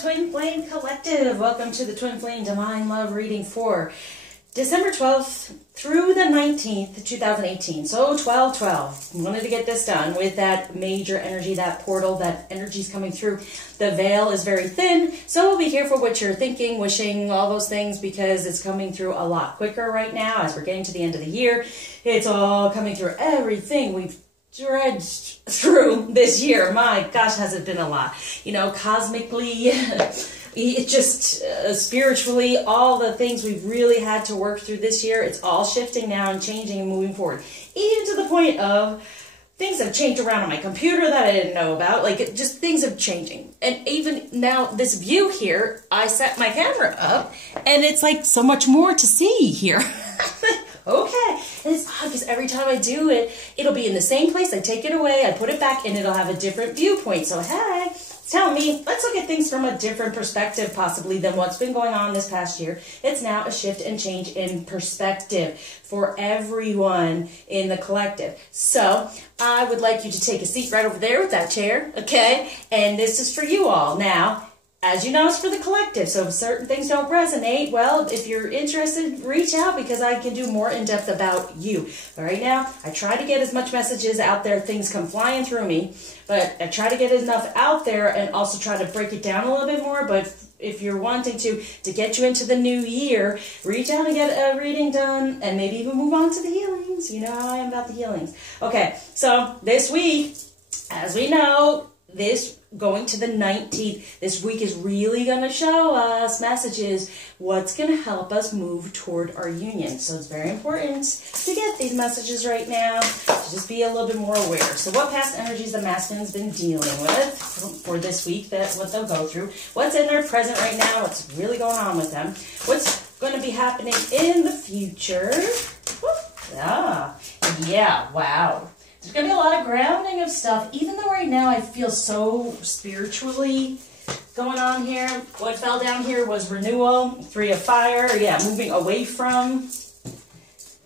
Twin Flame Collective. Welcome to the Twin Flame Divine Love reading for December 12th through the 19th, 2018. So 12/12. We wanted to get this done with that major energy, that portal, that energy's coming through. The veil is very thin, so be careful what you're thinking, wishing, all those things, because it's coming through a lot quicker right now as we're getting to the end of the year. It's all coming through everything we've dredged through this year. My gosh, has it been a lot. You know, cosmically, it just spiritually, all the things we've really had to work through this year, it's all shifting now and changing and moving forward. Even to the point of things have changed around on my computer that I didn't know about. Like, just things are changing. And even now, this view here, I set my camera up, and it's like so much more to see here. Okay, and it's odd because every time I do it, it'll be in the same place. I take it away, I put it back, and it'll have a different viewpoint. So, hey, it's telling me, let's look at things from a different perspective, possibly, than what's been going on this past year. It's now a shift and change in perspective for everyone in the collective. So, I would like you to take a seat right over there with that chair, okay? And this is for you all. Now, as you know, it's for the collective, so if certain things don't resonate, well, if you're interested, reach out because I can do more in-depth about you. But right now, I try to get as much messages out there, things come flying through me, but I try to get enough out there and also try to break it down a little bit more. But if you're wanting to get you into the new year, reach out and get a reading done and maybe even move on to the healings. You know how I am about the healings. Okay, so this week, as we know, going to the 19th, this week is really going to show us messages, what's going to help us move toward our union. So it's very important to get these messages right now, to just be a little bit more aware. So what past energies the masculine's been dealing with for this week, what they'll go through, what's in their present right now, what's really going on with them, what's going to be happening in the future. Yeah, wow. There's going to be a lot of grounding of stuff, even though right now I feel so spiritually going on here. What fell down here was renewal, 3 of fire, yeah, moving away from,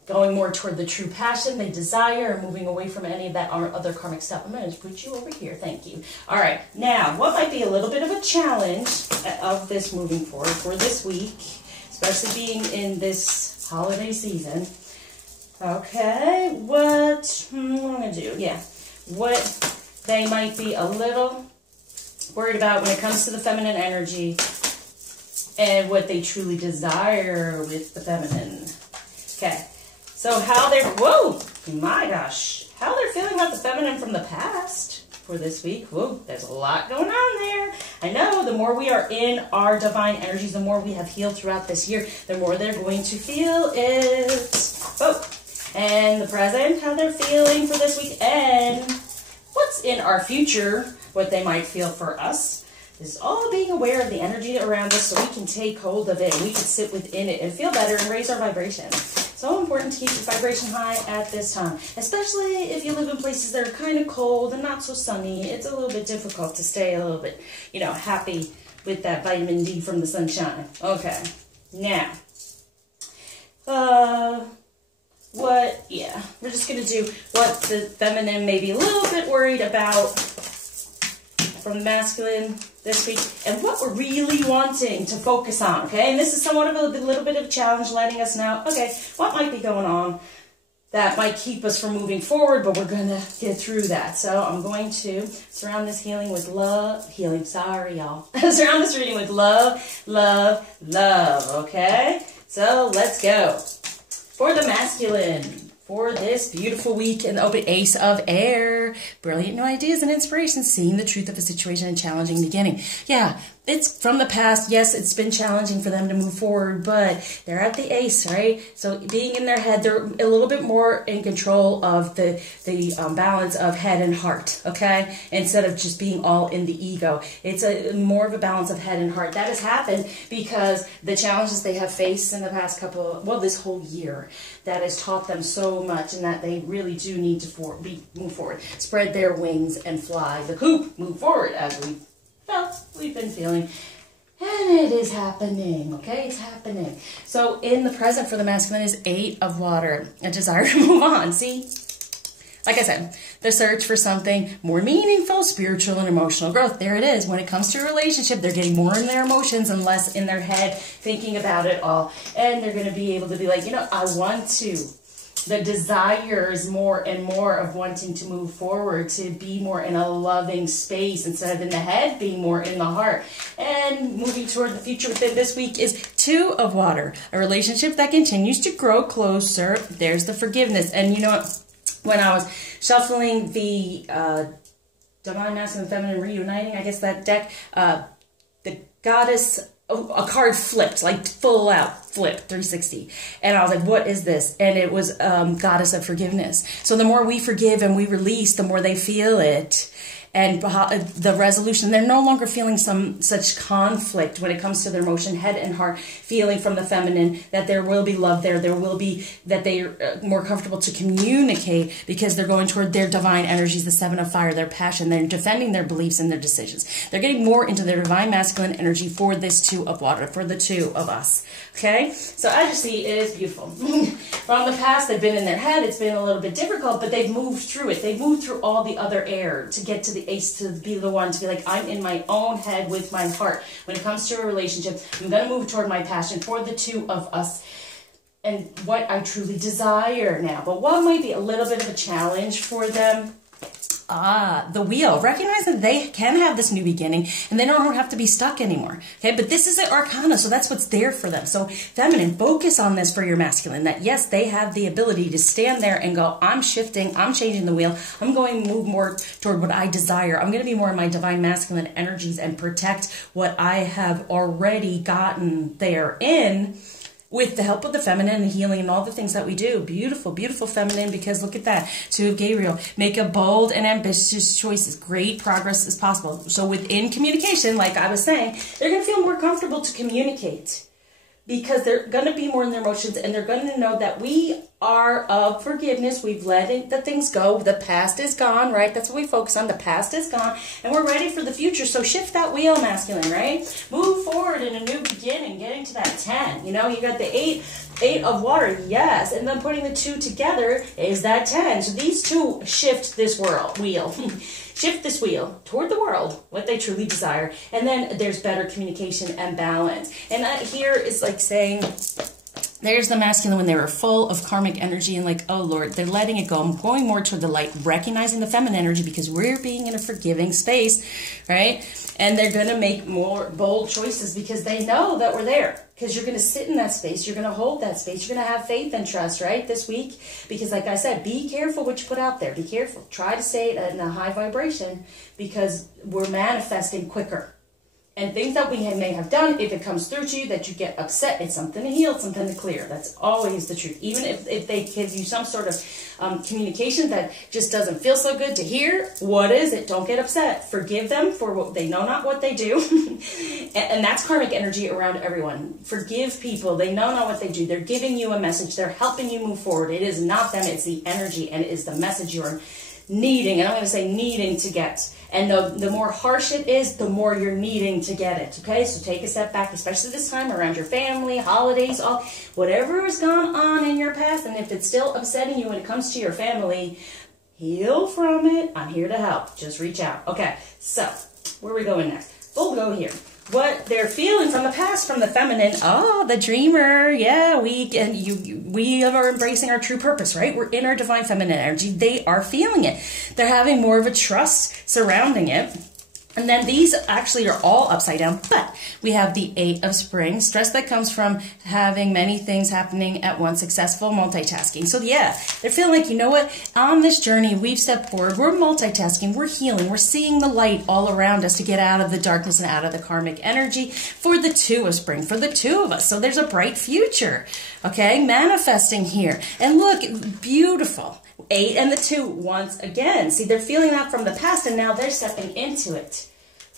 going more toward the true passion they desire, moving away from any of that other karmic stuff. I'm going to put you over here, thank you. All right, now, what might be a little bit of a challenge of this moving forward for this week, especially being in this holiday season. Okay, what I'm going to do, yeah, what they might be a little worried about when it comes to the feminine energy and what they truly desire with the feminine. Okay, so how they're, whoa, my gosh, how they're feeling about the feminine from the past for this week. Whoa, there's a lot going on there. I know the more we are in our divine energies, the more we have healed throughout this year, the more they're going to feel it. Oh. And the present, how they're feeling for this week, and what's in our future, what they might feel for us. This is all being aware of the energy around us so we can take hold of it, and we can sit within it and feel better and raise our vibration. So important to keep your vibration high at this time, especially if you live in places that are kind of cold and not so sunny. It's a little bit difficult to stay a little bit, you know, happy with that vitamin D from the sunshine. Okay, now, we're just going to do what the feminine may be a little bit worried about from the masculine this week, and what we're really wanting to focus on, okay? And this is somewhat of a little bit of a challenge, letting us know, okay, what might be going on that might keep us from moving forward, but we're going to get through that. So I'm going to surround this healing with love, sorry, y'all. Surround this reading with love, love, love, okay? So let's go. For the masculine, for this beautiful week, and the open Ace of Air. Brilliant new ideas and inspiration, seeing the truth of a situation and challenging beginning. Yeah, it's from the past. Yes, it's been challenging for them to move forward, but they're at the Ace, right? So being in their head, they're a little bit more in control of the balance of head and heart, okay? Instead of just being all in the ego. It's more of a balance of head and heart. That has happened because the challenges they have faced in the past this whole year, that has taught them so much, and that they really do need to move forward. Spread their wings and fly the coop. Move forward, as we've been feeling. And it is happening, okay? It's happening. So in the present for the masculine is 8 of water. A desire to move on. See? like I said, the search for something more meaningful, spiritual, and emotional growth. There it is. When it comes to a relationship, they're getting more in their emotions and less in their head, thinking about it all. And they're going to be able to be like, you know, I want to. The desire is more and more of wanting to move forward, to be more in a loving space instead of in the head, being more in the heart. And moving toward the future within this week is 2 of Water, a relationship that continues to grow closer. There's the forgiveness. And you know what? When I was shuffling the Divine Masculine and Feminine Reuniting, I guess that deck, the Goddess, a card flipped, like full out flip 360. And I was like, what is this? And it was Goddess of Forgiveness. So the more we forgive and we release, the more they feel it. And the resolution, they're no longer feeling such conflict when it comes to their emotion, head and heart, feeling from the feminine that there will be love there. There will be that they're more comfortable to communicate because they're going toward their divine energies, the 7 of Fire, their passion. They're defending their beliefs and their decisions. They're getting more into their divine masculine energy for this 2 of Water, for the 2 of us. Okay? So as you see, it is beautiful. From the past, they've been in their head. It's been a little bit difficult, but they've moved through it. They've moved through all the other air to get to the Ace, to be the one to be like, I'm in my own head with my heart. When it comes to a relationship, I'm going to move toward my passion for the 2 of us and what I truly desire now. But what might be a little bit of a challenge for them? The Wheel. Recognize that they can have this new beginning and they don't have to be stuck anymore. Okay, but this is an arcana, so that's what's there for them. So feminine, focus on this for your masculine, that yes, they have the ability to stand there and go, I'm shifting, I'm changing the wheel, I'm going to move more toward what I desire. I'm going to be more in my divine masculine energies and protect what I have already gotten there in, with the help of the feminine and healing and all the things that we do. Beautiful, beautiful feminine, because look at that. 2 of Gabriel. Make a bold and ambitious choices. Great progress is possible. So within communication, like I was saying, they're going to feel more comfortable to communicate because they're going to be more in their emotions and they're going to know that we are of forgiveness. We've let the things go. The past is gone, right? That's what we focus on. The past is gone and we're ready for the future. So shift that wheel, masculine, right? Move forward in a new beginning, getting to that 10. You know, you got the 8 of Water, yes. And then putting the 2 together is that 10. So these 2 shift this wheel. Shift this wheel toward the world, what they truly desire. And then there's better communication and balance. And here is like saying, there's the masculine when they were full of karmic energy and like, oh Lord, they're letting it go. I'm going more toward the light, recognizing the feminine energy because we're being in a forgiving space, right? And they're going to make more bold choices because they know that we're there. Because you're going to sit in that space. You're going to hold that space. You're going to have faith and trust, right, this week. Because like I said, be careful what you put out there. Be careful. Try to stay in a high vibration because we're manifesting quicker. And things that we may have done, if it comes through to you that you get upset, it's something to heal, something to clear. That's always the truth. Even if they give you some sort of communication that just doesn't feel so good to hear, what is it? Don't get upset. Forgive them for what they know not what they do. and that's karmic energy around everyone. Forgive people. They know not what they do. They're giving you a message. They're helping you move forward. It is not them. It's the energy and it is the message you're needing. And I'm going to say needing to get. And the more harsh it is, the more you're needing to get it. Okay, so take a step back, especially this time around your family, holidays, whatever has gone on in your past. And if it's still upsetting you when it comes to your family, heal from it. I'm here to help. Just reach out. Okay, so where are we going next? We'll go here. What they're feeling from the past, from the feminine. Oh, the dreamer. Yeah, we are embracing our true purpose, right? We're in our divine feminine energy. They are feeling it. They're having more of a trust surrounding it. And then these actually are all upside down, but we have the 8 of Spring, stress that comes from having many things happening at once, successful multitasking. So yeah, they're feeling like, you know what, on this journey, we've stepped forward, we're multitasking, we're healing, we're seeing the light all around us to get out of the darkness and out of the karmic energy for the 2 of Spring, for the 2 of us. So there's a bright future, okay, manifesting here. And look, beautiful. 8 and the 2 once again. See, they're feeling that from the past and now they're stepping into it.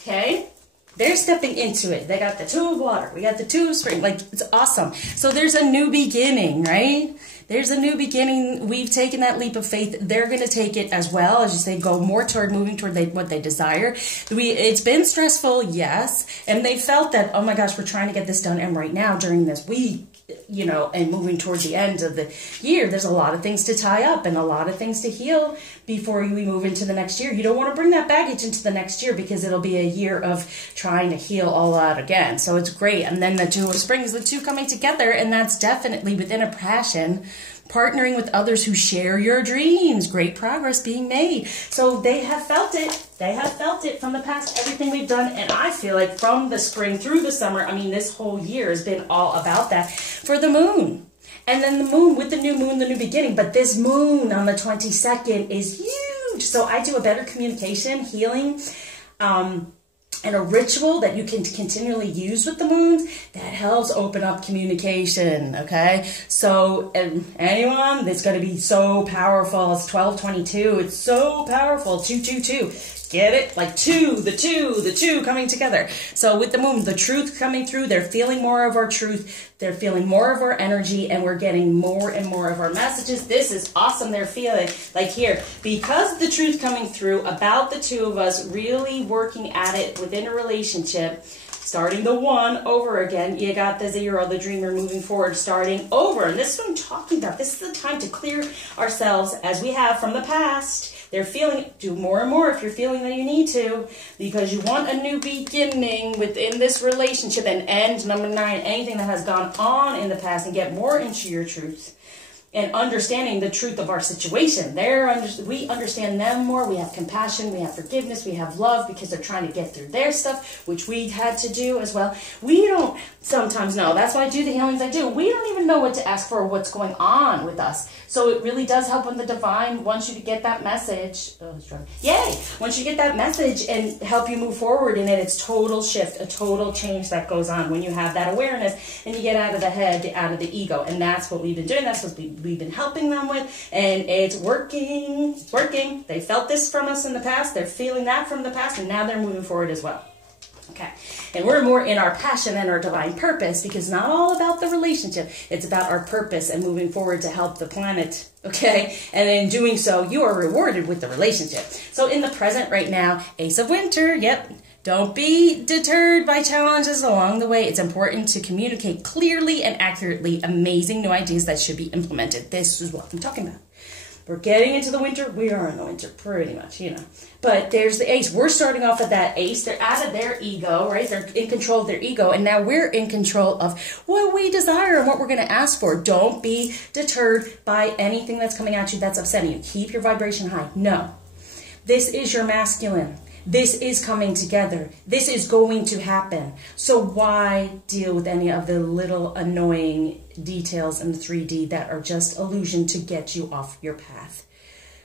Okay? They're stepping into it. They got the 2 of Water. We got the 2 of Spring. Like, it's awesome. So there's a new beginning, right? There's a new beginning. We've taken that leap of faith. They're going to take it as well. As you say, go more toward moving toward what they desire. It's been stressful, yes. And they felt that, oh my gosh, we're trying to get this done. And right now, during this week, you know, and moving towards the end of the year, there's a lot of things to tie up and a lot of things to heal before we move into the next year. You don't want to bring that baggage into the next year because it'll be a year of trying to heal all out again. So it's great. And then the Two of Springs, the two coming together, and that's definitely within a passion, partnering with others who share your dreams. Great progress being made. So they have felt it. They have felt it from the past, everything we've done. And I feel like from the spring through the summer, I mean, this whole year has been all about that for the moon. And then the moon, with the new moon, the new beginning. But this moon on the 22nd is huge. So I do a better communication, healing, and a ritual that you can continually use with the moons that helps open up communication, okay? So anyone, it's going to be so powerful. It's 1222. It's so powerful. 222. Get it? Like the two coming together. So with the moon, the truth coming through, they're feeling more of our truth. They're feeling more of our energy, and we're getting more and more of our messages. This is awesome. They're feeling like here, because of the truth coming through about the two of us really working at it within a relationship, starting the one over again. You got the zero, the dreamer moving forward, starting over. And this is what I'm talking about. This is the time to clear ourselves as we have from the past. They're feeling, do more and more if you're feeling that you need to, because you want a new beginning within this relationship and end, number 9, anything that has gone on in the past, and get more into your truth and understanding the truth of our situation. We understand them more. We have compassion. We have forgiveness. We have love because they're trying to get through their stuff, which we had to do as well. We don't sometimes know. That's why I do the healings I do. We don't even know what to ask for or what's going on with us. So it really does help when the divine wants you to get that message. Yay! Once you get that message and help you move forward in it, it's total shift, a total change that goes on when you have that awareness and you get out of the head, out of the ego. And that's what we've been doing. That's what we've been helping them with. And it's working. It's working. They felt this from us in the past. They're feeling that from the past. And now they're moving forward as well. Okay, and we're more in our passion and our divine purpose, because it's not all about the relationship. It's about our purpose and moving forward to help the planet, okay? And in doing so, you are rewarded with the relationship. So in the present right now, Ace of Winter, yep. Don't be deterred by challenges along the way. It's important to communicate clearly and accurately amazing new ideas that should be implemented. This is what I'm talking about. We're getting into the winter. We are in the winter, pretty much, you know. But there's the ace. We're starting off at that ace. They're out of their ego, right? They're in control of their ego. And now we're in control of what we desire and what we're going to ask for. Don't be deterred by anything that's coming at you that's upsetting you. Keep your vibration high. No. This is your masculine. This is coming together. This is going to happen. So why deal with any of the little annoying details in the 3D that are just illusion to get you off your path?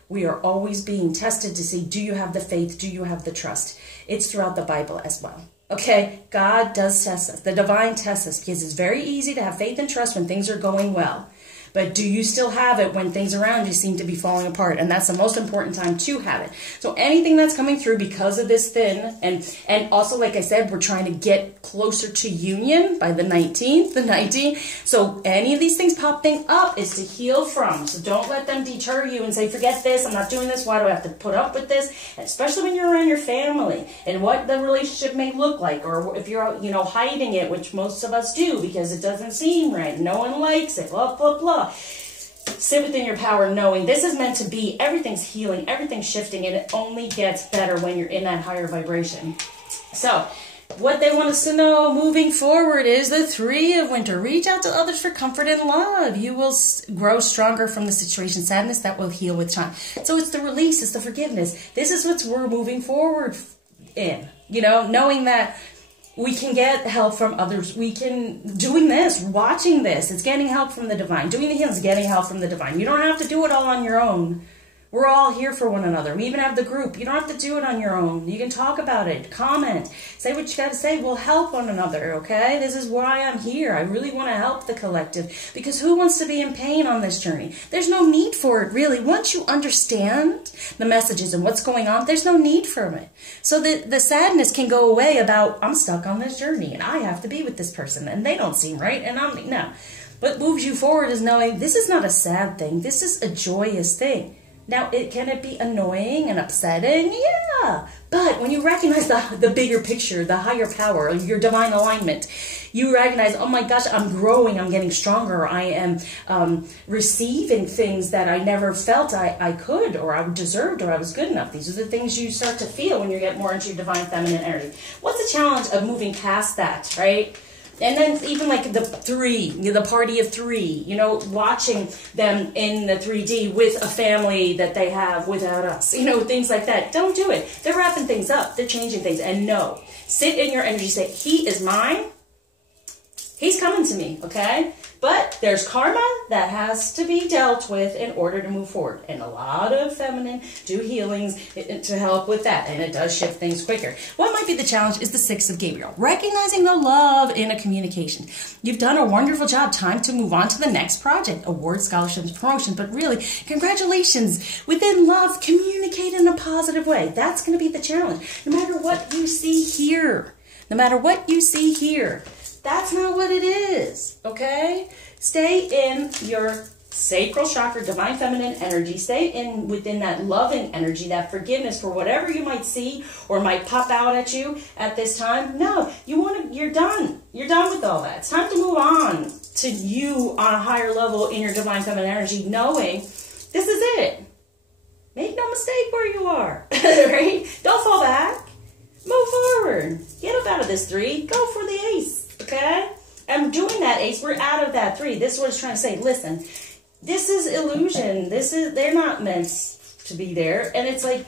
We are always being tested to see, do you have the faith? Do you have the trust? It's throughout the Bible as well. Okay, God does test us. The divine tests us, because it's very easy to have faith and trust when things are going well. But do you still have it when things around you seem to be falling apart? And that's the most important time to have it. So anything that's coming through because of this thin, and also, like I said, we're trying to get closer to union by the 19th. So any of these things popping up is to heal from. So don't let them deter you and say, forget this, I'm not doing this, why do I have to put up with this? Especially when you're around your family and what the relationship may look like, or if you're, you know, hiding it, which most of us do because it doesn't seem right. No one likes it, blah, blah, blah. Sit within your power knowing this is meant to be. Everything's healing, everything's shifting, and it only gets better when you're in that higher vibration. So what they want us to know moving forward is the 3 of Winter. Reach out to others for comfort and love. You will grow stronger from the situation. Sadness that will heal with time. So it's the release, it's the forgiveness. This is what we're moving forward in. You know, knowing that we can get help from others. We can, doing this, watching this, it's getting help from the divine. Doing the healing is getting help from the divine. You don't have to do it all on your own. We're all here for one another. We even have the group. You don't have to do it on your own. You can talk about it, comment, say what you got to say. We'll help one another, okay? This is why I'm here. I really want to help the collective, because who wants to be in pain on this journey? There's no need for it, really. Once you understand the messages and what's going on, there's no need for it. So the sadness can go away about, I'm stuck on this journey and I have to be with this person and they don't seem right and I'm, no. What moves you forward is knowing this is not a sad thing. This is a joyous thing. Now, can it be annoying and upsetting? Yeah. But when you recognize the bigger picture, the higher power, your divine alignment, you recognize, oh my gosh, I'm growing, I'm getting stronger, I am receiving things that I never felt I could, or I deserved, or I was good enough. These are the things you start to feel when you get more into your divine feminine energy. What's the challenge of moving past that, right? And then even like the three, the party of three, you know, watching them in the 3D with a family that they have without us, you know, things like that. Don't do it. They're wrapping things up. They're changing things. And no, sit in your energy. Say, he is mine. He's coming to me, okay? But there's karma that has to be dealt with in order to move forward. And a lot of feminine do healings to help with that. And it does shift things quicker. What might be the challenge is the 6 of Gabriel. Recognizing the love in a communication. You've done a wonderful job. Time to move on to the next project. Awards, scholarships, promotion. But really, congratulations. Within love, communicate in a positive way. That's going to be the challenge. No matter what you see here. No matter what you see here. That's not what it is, okay? Stay in your sacral chakra, divine feminine energy. Stay in within that loving energy, that forgiveness for whatever you might see or might pop out at you at this time. No, you're done. You're done with all that. It's time to move on to you on a higher level in your divine feminine energy, knowing this is it. Make no mistake where you are, right? Don't fall back. Move forward. Get up out of this 3. Go for the ace. Okay? I'm doing that, ace. We're out of that 3. This is what it's trying to say. Listen, this is illusion. They're not meant to be there. And it's like,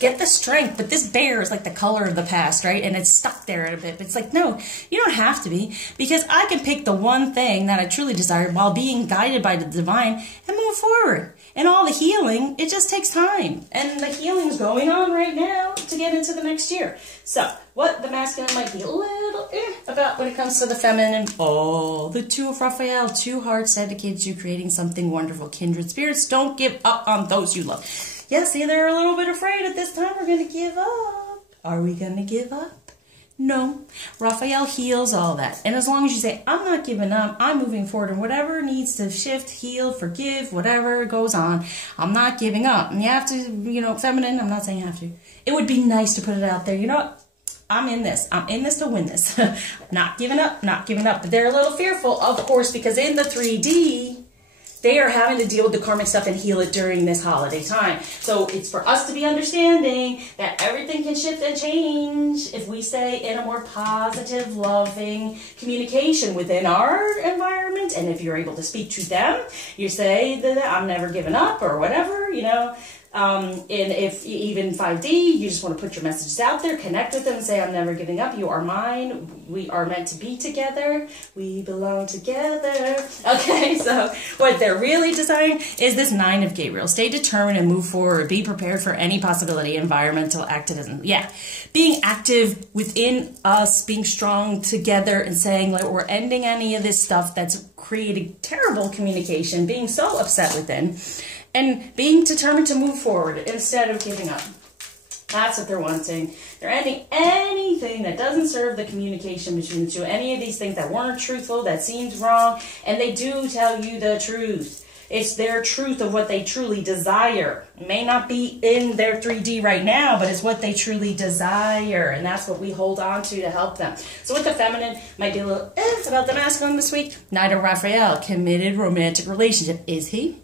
get the strength, but this bear is like the color of the past, right? And it's stuck there a bit. It's like, no, you don't have to be, because I can pick the one thing that I truly desire while being guided by the divine and move forward. And all the healing, it just takes time. And the healing's going on right now to get into the next year. So, what the masculine might be a little about when it comes to the feminine. Oh, the 2 of Raphael, 2 hearts dedicated to creating something wonderful. Kindred spirits, don't give up on those you love. Yeah, see, they're a little bit afraid at this time we're going to give up. Are we going to give up? No. Raphael heals all that. And as long as you say, I'm not giving up, I'm moving forward, and whatever needs to shift, heal, forgive, whatever goes on, I'm not giving up. And you have to, you know, feminine, I'm not saying you have to. It would be nice to put it out there. You know what? I'm in this. I'm in this to win this. Not giving up, not giving up. But they're a little fearful, of course, because in the 3D, they are having to deal with the karmic stuff and heal it during this holiday time. So it's for us to be understanding that everything can shift and change if we stay in a more positive, loving communication within our environment. And if you're able to speak to them, you say that I'm never giving up or whatever, you know. And if even 5D, you just want to put your messages out there, connect with them and say, I'm never giving up. You are mine. We are meant to be together. We belong together. Okay, so what they're really desiring is this 9 of Gabriel. Stay determined and move forward. Be prepared for any possibility. Environmental activism. Yeah, being active within us, being strong together and saying, like, we're ending any of this stuff that's creating terrible communication, being so upset within. And being determined to move forward instead of giving up. That's what they're wanting. They're ending anything that doesn't serve the communication between the two. Any of these things that weren't truthful, that seems wrong. And they do tell you the truth. It's their truth of what they truly desire. It may not be in their 3D right now, but it's what they truly desire. And that's what we hold on to help them. So with the feminine, might be a little about the masculine this week. Knight of Raphael, committed romantic relationship. Is he?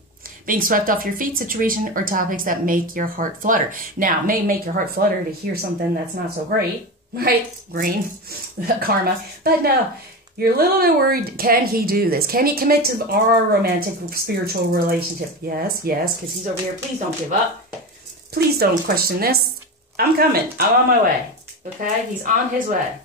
Being swept off your feet situation or topics that make your heart flutter. Now, may make your heart flutter to hear something that's not so great, right? Green, karma. But no, you're a little bit worried, can he do this? Can he commit to our romantic, spiritual relationship? Yes, yes, because he's over here. Please don't give up. Please don't question this. I'm coming. I'm on my way. Okay? He's on his way.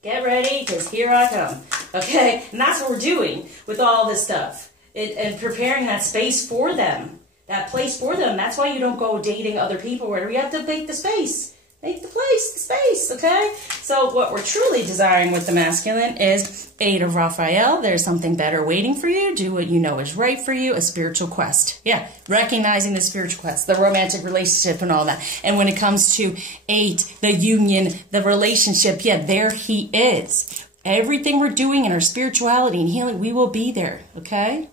Get ready, because here I come. Okay? And that's what we're doing with all this stuff. And preparing that space for them, that place for them. That's why you don't go dating other people where you have to make the space. Make the place, the space, okay? So what we're truly desiring with the masculine is 8 of Raphael. There's something better waiting for you. Do what you know is right for you. A spiritual quest. Yeah, recognizing the spiritual quest, the romantic relationship and all that. And when it comes to 8, the union, the relationship, yeah, there he is. Everything we're doing in our spirituality and healing, we will be there, okay?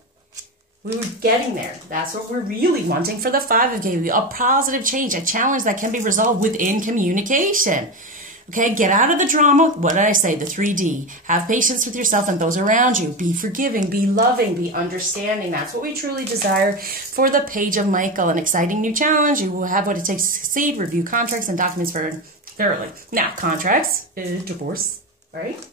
We were getting there. That's what we're really wanting for the 5 of Gaby. A positive change, a challenge that can be resolved within communication. Okay, get out of the drama. What did I say? The 3D. Have patience with yourself and those around you. Be forgiving, be loving, be understanding. That's what we truly desire for the Page of Michael. An exciting new challenge. You will have what it takes to succeed. Review contracts and documents thoroughly. Now, contracts is divorce, right?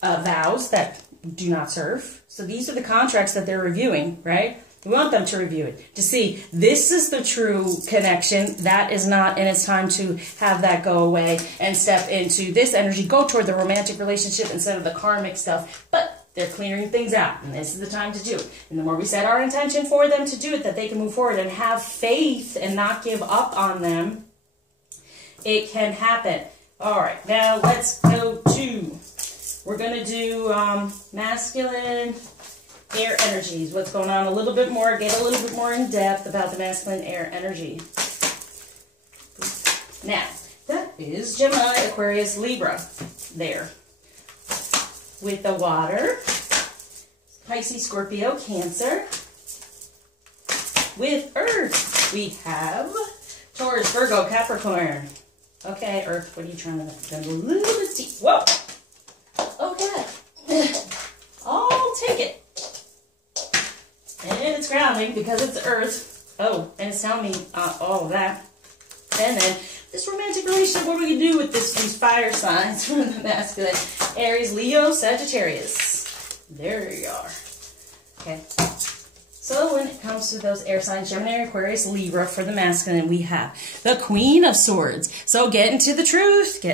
Vows that do not serve. So these are the contracts that they're reviewing, right? We want them to review it, to see this is the true connection, that is not, and it's time to have that go away and step into this energy, go toward the romantic relationship instead of the karmic stuff. But they're clearing things out, and this is the time to do it. And the more we set our intention for them to do it, that they can move forward and have faith and not give up on them, it can happen. All right, now let's go to, we're going to do masculine air energies. What's going on a little bit more, get a little bit more in depth about the masculine air energy. Now, that is Gemini, Aquarius, Libra there. With the water, Pisces, Scorpio, Cancer. With Earth, we have Taurus, Virgo, Capricorn. Okay, Earth, what are you trying to do? A little bit deep. Whoa! Okay. I'll take it. And it's grounding because it's Earth. Oh, and it's telling me all of that. And then this romantic relationship, what do we do with these fire signs from the masculine? Aries, Leo, Sagittarius. There you are. Okay. So when it comes to those air signs, Gemini, Aquarius, Libra for the masculine, we have the Queen of Swords. So get into the truth,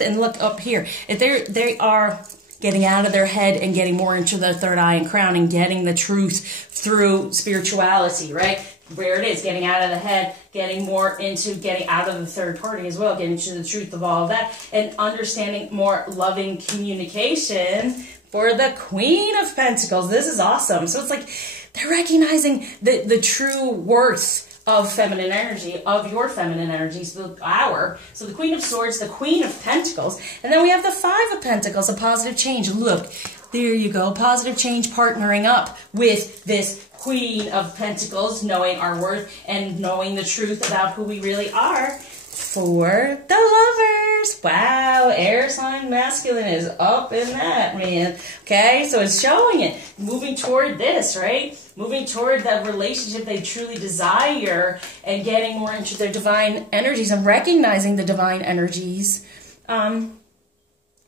and look up here. If they are getting out of their head and getting more into their third eye and crown and getting the truth through spirituality, right? Where it is, getting out of the head, getting more into getting out of the third party as well, getting to the truth of all of that, and understanding more loving communication for the Queen of Pentacles. This is awesome. So it's like they're recognizing the true worth of feminine energy, of your feminine energy, so the Queen of Swords, the Queen of Pentacles, and then we have the 5 of Pentacles, a positive change. Look, there you go, positive change, partnering up with this Queen of Pentacles, knowing our worth and knowing the truth about who we really are for the lovers. Wow, air sign masculine is up in that, man. Okay, so it's showing it, moving toward this, right? Moving toward that relationship they truly desire and getting more into their divine energies and recognizing the divine energies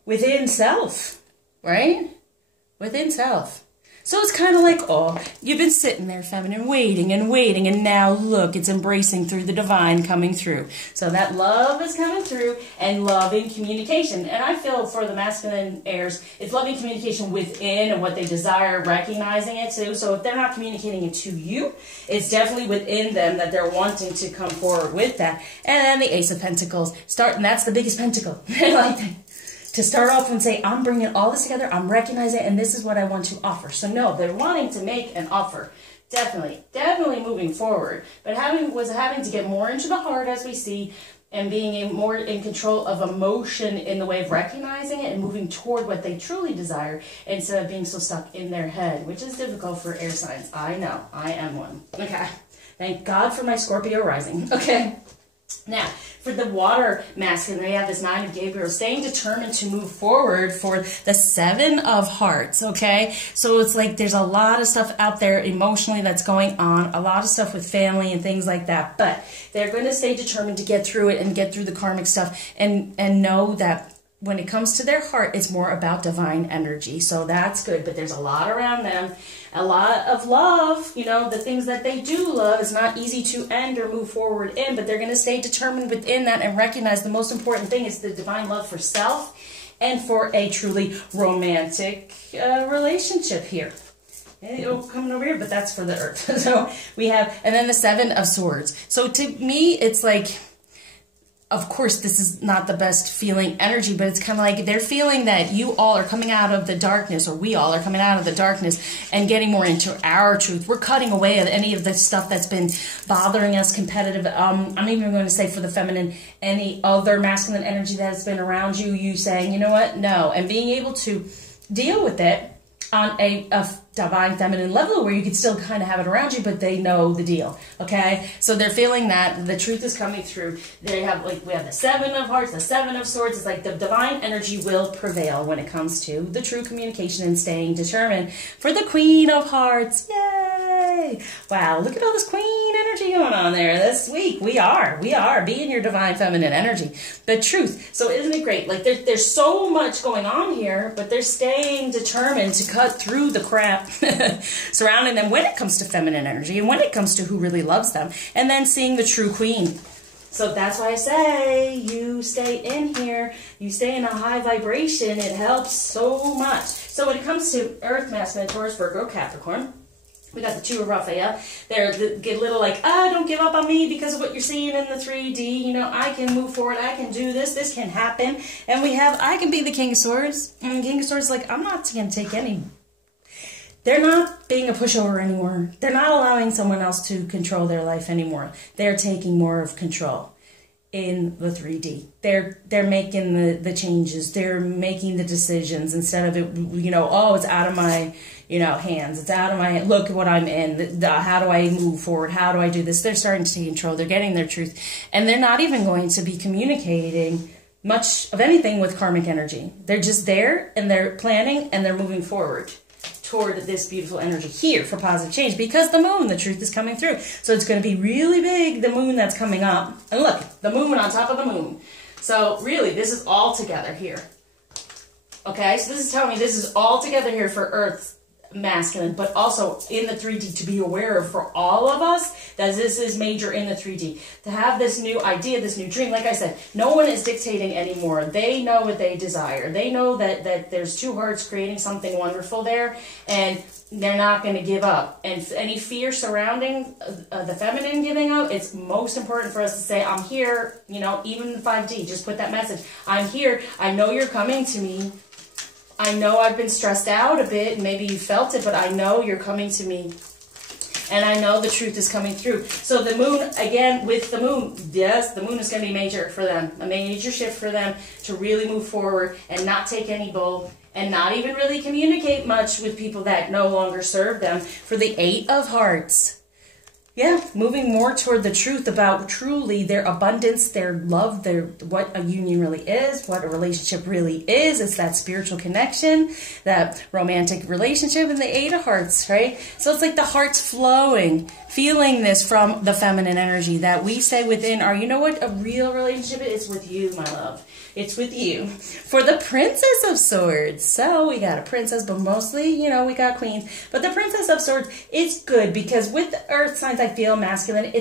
within self, right? Within self. So it's kind of like, oh, you've been sitting there, feminine, waiting and waiting, and now look, it's embracing through the divine coming through. So that love is coming through and loving communication. And I feel for the masculine airs, it's loving communication within and what they desire, recognizing it too. So if they're not communicating it to you, it's definitely within them that they're wanting to come forward with that. And then the Ace of Pentacles, and that's the biggest pentacle. Like to start off and say, I'm bringing all this together, I'm recognizing it, and this is what I want to offer. So no, they're wanting to make an offer. Definitely moving forward. But having to get more into the heart as we see, and being more in control of emotion in the way of recognizing it and moving toward what they truly desire instead of being so stuck in their head, which is difficult for air signs. I know, I am one. Okay, thank God for my Scorpio rising. Okay. Now, for the water masculine, we have this 9 of Gabriel, staying determined to move forward for the 7 of Hearts, okay? So it's like there's a lot of stuff out there emotionally that's going on, a lot of stuff with family and things like that, but they're going to stay determined to get through it and get through the karmic stuff and know that when it comes to their heart, it's more about divine energy. So that's good, but there's a lot around them. A lot of love, you know, the things that they do love is not easy to end or move forward in, but they're going to stay determined within that and recognize the most important thing is the divine love for self and for a truly romantic relationship here. It'll come over here, but that's for the Earth. So we have, and then the 7 of Swords. So to me, it's like, of course, this is not the best feeling energy, but it's kind of like they're feeling that you all are coming out of the darkness, or we all are coming out of the darkness and getting more into our truth. We're cutting away at any of the stuff that's been bothering us, competitive. I'm even going to say for the feminine, any other masculine energy that's been around you, you saying, you know what, no, and being able to deal with it on a divine feminine level where you can still kind of have it around you, but they know the deal, okay? So they're feeling that the truth is coming through. They have, like, we have the 7 of Hearts, the 7 of Swords. It's like the divine energy will prevail when it comes to the true communication and staying determined. For the Queen of Hearts, yay! Wow, look at all this Queen energy going on there this week. We are being your divine feminine energy. The truth. So isn't it great? Like, there's so much going on here, but they're staying determined to cut through the crap surrounding them when it comes to feminine energy and when it comes to who really loves them, and then seeing the true queen. So that's why I say you stay in here, you stay in a high vibration. It helps so much. So when it comes to Earth, Masculine, Taurus, Virgo, Capricorn, we got the 2 of Raphael. They're get a little like, don't give up on me because of what you're seeing in the 3D. You know, I can move forward. I can do this. This can happen. And we have, I can be the King of Swords. And King of Swords is like, I'm not going to take any. They're not being a pushover anymore. They're not allowing someone else to control their life anymore. They're taking more of control in the 3D. They're making the changes. They're making the decisions instead of it, you know, oh, it's out of my, you know, hands. It's out of my hand. Look at what I'm in. How do I move forward? How do I do this? They're starting to take control. They're getting their truth. And they're not even going to be communicating much of anything with karmic energy. They're just there and they're planning and they're moving forward toward this beautiful energy here for positive change, because the moon, the truth is coming through. So it's going to be really big, the moon that's coming up. And look, the moon on top of the moon. So really, this is all together here. Okay, so this is telling me this is all together here for Earth, masculine, but also in the 3D to be aware of for all of us that this is major in the 3D. To have this new idea, this new dream, like I said, no one is dictating anymore. They know what they desire. They know that there's 2 hearts creating something wonderful there, and they're not going to give up. And any fear surrounding the feminine giving up, it's most important for us to say, I'm here, you know, even 5D, just put that message. I'm here. I know you're coming to me. I know I've been stressed out a bit, and maybe you felt it, but I know you're coming to me. And I know the truth is coming through. So the moon, again, with the moon, yes, the moon is going to be major for them. A major shift for them to really move forward and not take any bull and not even really communicate much with people that no longer serve them. For the 8 of Hearts. Yeah, moving more toward the truth about truly their abundance, their love, their what a union really is, what a relationship really is. It's that spiritual connection, that romantic relationship, and the 8 of Hearts, right? So it's like the heart's flowing, feeling this from the feminine energy that we say within our, you know what a real relationship is? With you, my love. It's with you. For the Princess of Swords. So we got a princess, but mostly, you know, we got queens. But the Princess of Swords, it's good because with the earth signs, I feel masculine,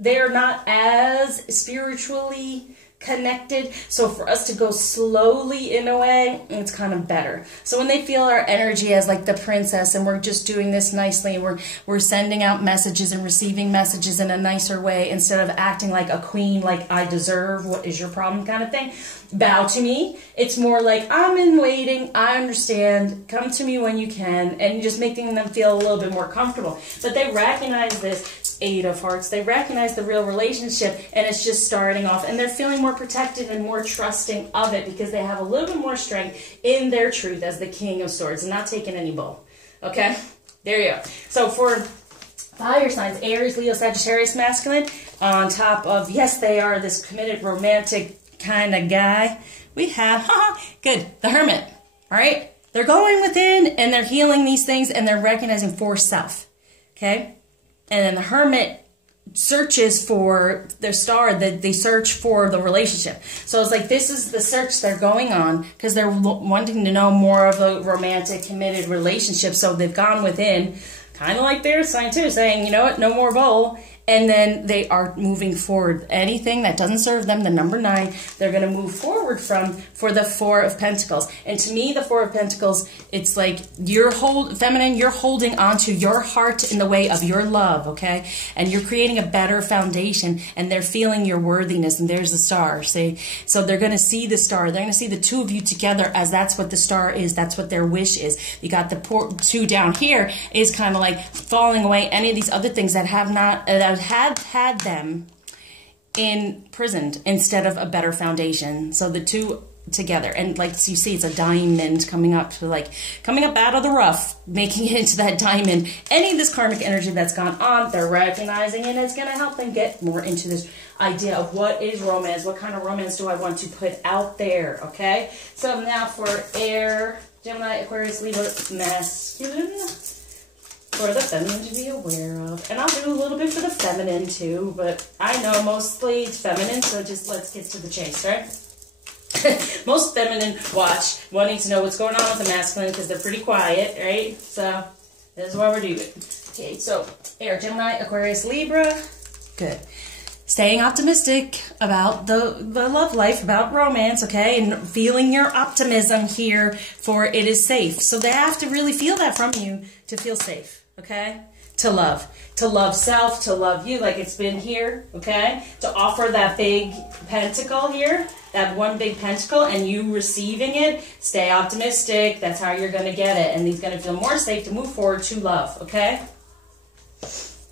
they're not as spiritually connected. So for us to go slowly in a way, it's kind of better. So when they feel our energy as like the princess and we're just doing this nicely and we're sending out messages and receiving messages in a nicer way instead of acting like a queen, like I deserve, what is your problem kind of thing. Bow to me. It's more like I'm in waiting, I understand, come to me when you can, and just making them feel a little bit more comfortable. But they recognize this 8 of Hearts. They recognize the real relationship, and it's just starting off, and they're feeling more protected and more trusting of it because they have a little bit more strength in their truth as the King of Swords and not taking any bull. Okay? There you go. So for fire signs, Aries, Leo, Sagittarius, masculine, on top of, yes, they are this committed, romantic kind of guy, we have, good, the Hermit, all right? They're going within and they're healing these things and they're recognizing for self, okay? And then the Hermit searches for their star, that they search for the relationship. So it's like this is the search they're going on because they're wanting to know more of a romantic, committed relationship. So they've gone within, kind of like their sign too, saying, you know what, no more bull. And then they are moving forward. Anything that doesn't serve them, the number 9, they're going to move forward from for the 4 of Pentacles. And to me, the 4 of Pentacles, it's like you're feminine, you're holding onto your heart in the way of your love, okay? And you're creating a better foundation, and they're feeling your worthiness, and there's the star, see? So they're going to see the star. They're going to see the 2 of you together as that's what the star is. That's what their wish is. You got the 2 down here is kind of like falling away. Any of these other things that have not... have had them imprisoned instead of a better foundation. So the 2 together. And like you see, it's a diamond coming up, so like coming up out of the rough, making it into that diamond. Any of this karmic energy that's gone on, they're recognizing, and it's going to help them get more into this idea of what is romance, what kind of romance do I want to put out there, okay? So now for air, Gemini, Aquarius, Libra, masculine, for the feminine to be aware of. And I'll do a little bit for the feminine too, but I know mostly it's feminine, so just let's get to the chase, right? Most feminine watch wanting to know what's going on with the masculine because they're pretty quiet, right? So this is what we're doing. Okay, so air, Gemini, Aquarius, Libra. Good. Staying optimistic about the love life, about romance, okay? And feeling your optimism here, for it is safe. So they have to really feel that from you to feel safe, okay? To love self, to love you like it's been here, okay? To offer that big pentacle here, that one big pentacle, and you receiving it, stay optimistic. That's how you're going to get it. And he's going to feel more safe to move forward to love, okay?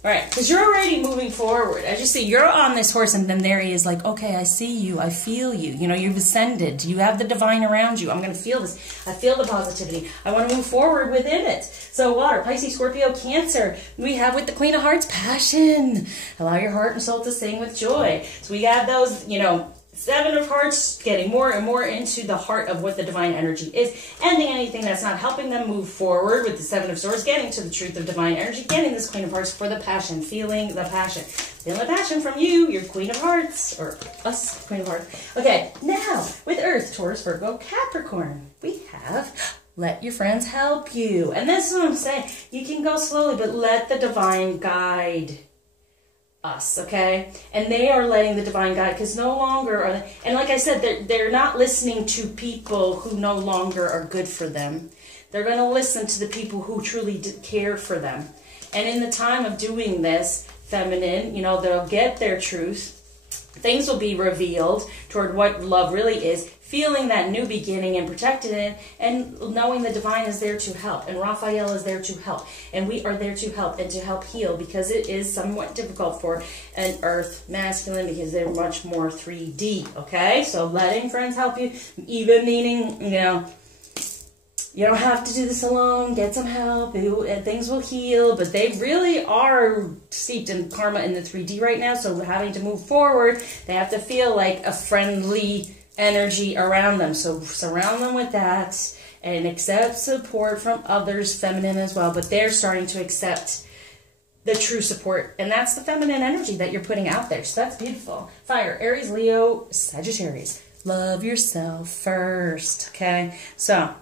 All right, because you're already moving forward. As you see, you're on this horse, and then there he is like, okay, I see you, I feel you. You know, you've ascended. You have the divine around you. I'm going to feel this. I feel the positivity. I want to move forward within it. So water, Pisces, Scorpio, Cancer. We have with the Queen of Hearts, passion. Allow your heart and soul to sing with joy. So we have those, you know, Seven of Hearts, getting more and more into the heart of what the divine energy is, ending anything that's not helping them move forward with the Seven of Swords, getting to the truth of divine energy, getting this Queen of Hearts for the passion, feeling the passion. Feeling the passion from you, your Queen of Hearts, or us, Queen of Hearts. Okay, now, with Earth, Taurus, Virgo, Capricorn, we have let your friends help you. And this is what I'm saying. You can go slowly, but let the divine guide us, okay? And they are letting the divine guide, because no longer are they, and like I said, they're not listening to people who no longer are good for them. They're going to listen to the people who truly care for them. And in the time of doing this, feminine, you know, they'll get their truth. Things will be revealed toward what love really is, feeling that new beginning and protecting it, and knowing the divine is there to help, and Raphael is there to help, and we are there to help and to help heal, because it is somewhat difficult for an earth masculine because they're much more 3D, okay? So letting friends help you, even meaning, you know, you don't have to do this alone, get some help, and things will heal, but they really are steeped in karma in the 3D right now, so having to move forward, they have to feel like a friendly energy around them. So surround them with that and accept support from others, feminine as well, but they're starting to accept the true support, and that's the feminine energy that you're putting out there. So that's beautiful. Fire, Aries, Leo, Sagittarius. Love yourself first, okay? So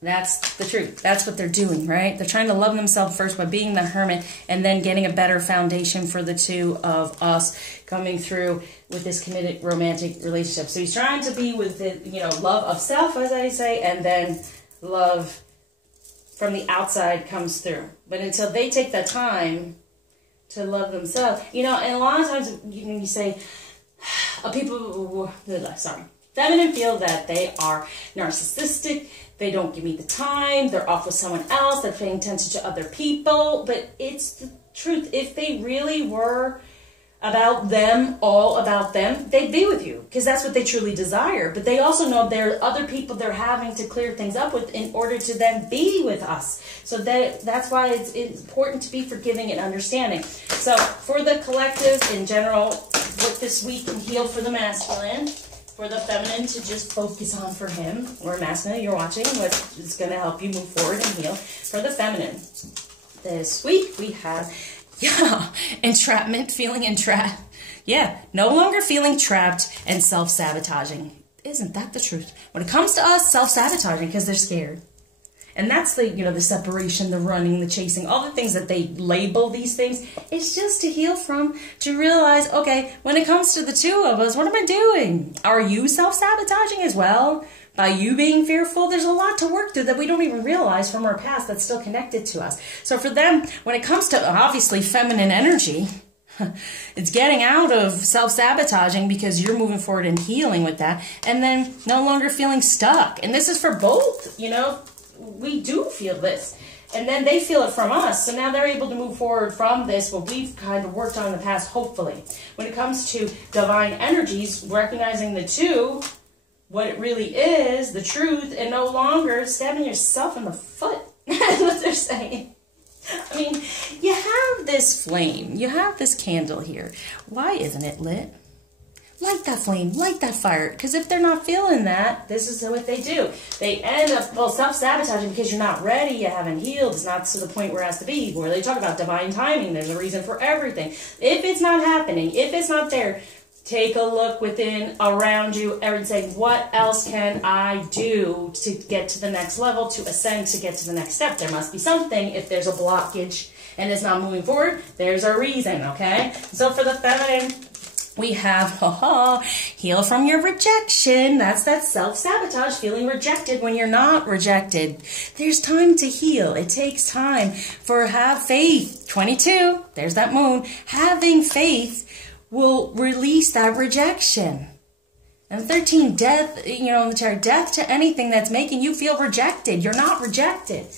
that's the truth. That's what they're doing, right? They're trying to love themselves first by being the hermit, and then getting a better foundation for the two of us coming through with this committed romantic relationship. So he's trying to be with the, you know, love of self, as I say, and then love from the outside comes through. But until they take the time to love themselves, you know, and a lot of times you say, feminine feel that they are narcissistic, they don't give me the time, they're off with someone else, they're paying attention to other people, but it's the truth. If they really were about them, all about them, they'd be with you, because that's what they truly desire. But they also know there are other people they're having to clear things up with in order to then be with us. So that's why it's important to be forgiving and understanding. So for the collective in general, what this week can heal for the masculine, for the feminine to just focus on for him, or masculine, you're watching, what is going to help you move forward and heal. For the feminine, this week we have, entrapment, feeling entrapped. Yeah, no longer feeling trapped and self-sabotaging. Isn't that the truth? When it comes to us, self-sabotaging because they're scared. And that's the, you know, the separation, the running, the chasing, all the things that they label these things. It's just to heal from, to realize, okay, when it comes to the two of us, what am I doing? Are you self-sabotaging as well? By you being fearful, there's a lot to work through that we don't even realize from our past that's still connected to us. So for them, when it comes to, obviously, feminine energy, it's getting out of self-sabotaging because you're moving forward and healing with that, and then no longer feeling stuck. And this is for both, you know. We do feel this, and then they feel it from us, so now they're able to move forward from this, what we've kind of worked on in the past, hopefully. When it comes to divine energies, recognizing the two, what it really is, the truth, and no longer stabbing yourself in the foot. That's what they're saying. I mean, you have this flame, you have this candle here. Why isn't it lit? Light that flame, light that fire. Because if they're not feeling that, this is what they do. They end up, well, self-sabotaging because you're not ready, you haven't healed, it's not to the point where it has to be. Where they talk about divine timing, there's a reason for everything. If it's not happening, if it's not there, take a look within, around you, and say, what else can I do to get to the next level, to ascend, to get to the next step? There must be something. If there's a blockage and it's not moving forward, there's a reason, okay? So for the feminine, we have, heal from your rejection. That's that self-sabotage, feeling rejected when you're not rejected. There's time to heal. It takes time for have faith. 22, there's that moon. Having faith will release that rejection. And 13, death, in the chart, death to anything that's making you feel rejected. You're not rejected.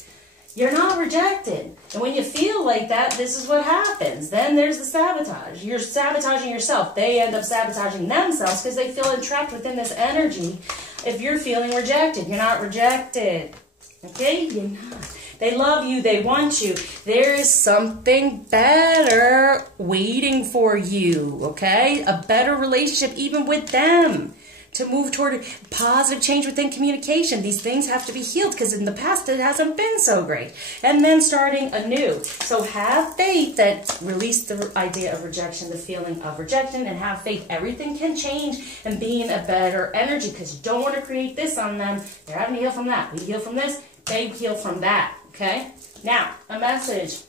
You're not rejected. And when you feel like that, this is what happens. Then there's the sabotage. You're sabotaging yourself. They end up sabotaging themselves because they feel entrapped within this energy. If you're feeling rejected, you're not rejected. Okay? You're not. They love you. They want you. There is something better waiting for you. Okay? A better relationship even with them. To move toward positive change within communication. These things have to be healed because in the past it hasn't been so great. And then starting anew. So have faith that release the idea of rejection, the feeling of rejection, and have faith everything can change and be in a better energy because you don't want to create this on them. They're having to heal from that. We heal from this, they heal from that. Okay? Now, a message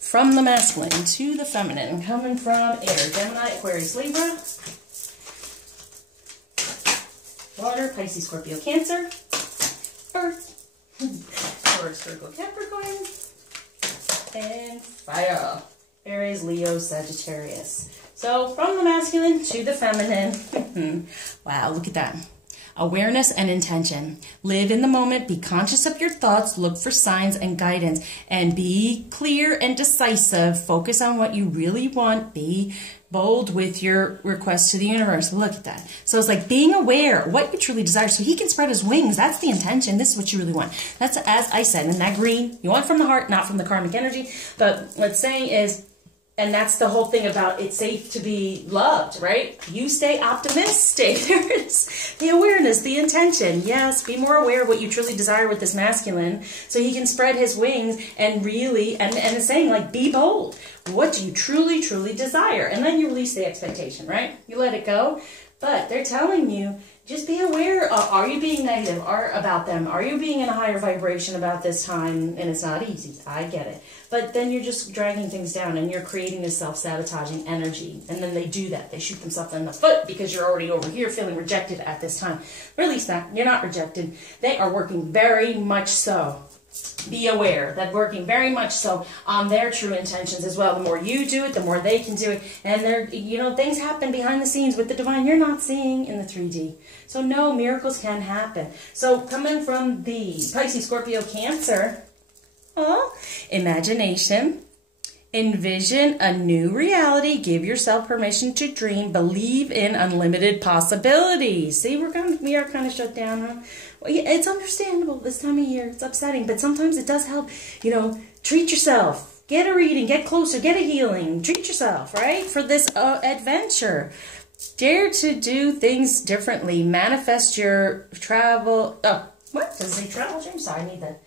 from the masculine to the feminine coming from Air, Gemini, Aquarius, Libra, Water, Pisces, Scorpio, Cancer, Earth, Taurus, Virgo, Capricorn, and Fire, Aries, Leo, Sagittarius. So from the masculine to the feminine. Wow, look at that. Awareness and intention. Live in the moment. Be conscious of your thoughts. Look for signs and guidance. And be clear and decisive. Focus on what you really want. Be bold with your request to the universe. Look at that. So it's like being aware of what you truly desire so he can spread his wings. That's the intention. This is what you really want. That's, as I said, in that green, you want from the heart, not from the karmic energy. But what's saying is, and that's the whole thing about it's safe to be loved, right? You stay optimistic. There's the awareness, the intention. Yes, be more aware of what you truly desire with this masculine so he can spread his wings and really, and it's saying like, be bold. What do you truly, truly desire? And then you release the expectation, right? You let it go. But they're telling you, just be aware. Are you being negative about them? Are you being in a higher vibration about this time? And it's not easy. I get it. But then you're just dragging things down and you're creating this self-sabotaging energy. And then they do that. They shoot themselves in the foot because you're already over here feeling rejected at this time. Release that. You're not rejected. They are working very much so. Be aware that working very much so on their true intentions as well. The more you do it, the more they can do it. And there, things happen behind the scenes with the divine you're not seeing in the 3D. So no, miracles can happen. So coming from the Pisces, Scorpio, Cancer, imagination. Envision a new reality. Give yourself permission to dream. Believe in unlimited possibilities. See, we are kind of shut down, huh? Well, yeah, it's understandable this time of year. It's upsetting, but sometimes it does help. Treat yourself. Get a reading. Get closer. Get a healing. Treat yourself, right? For this adventure. Dare to do things differently. Manifest your travel. What? Does it say travel dreams? Sorry, I need that.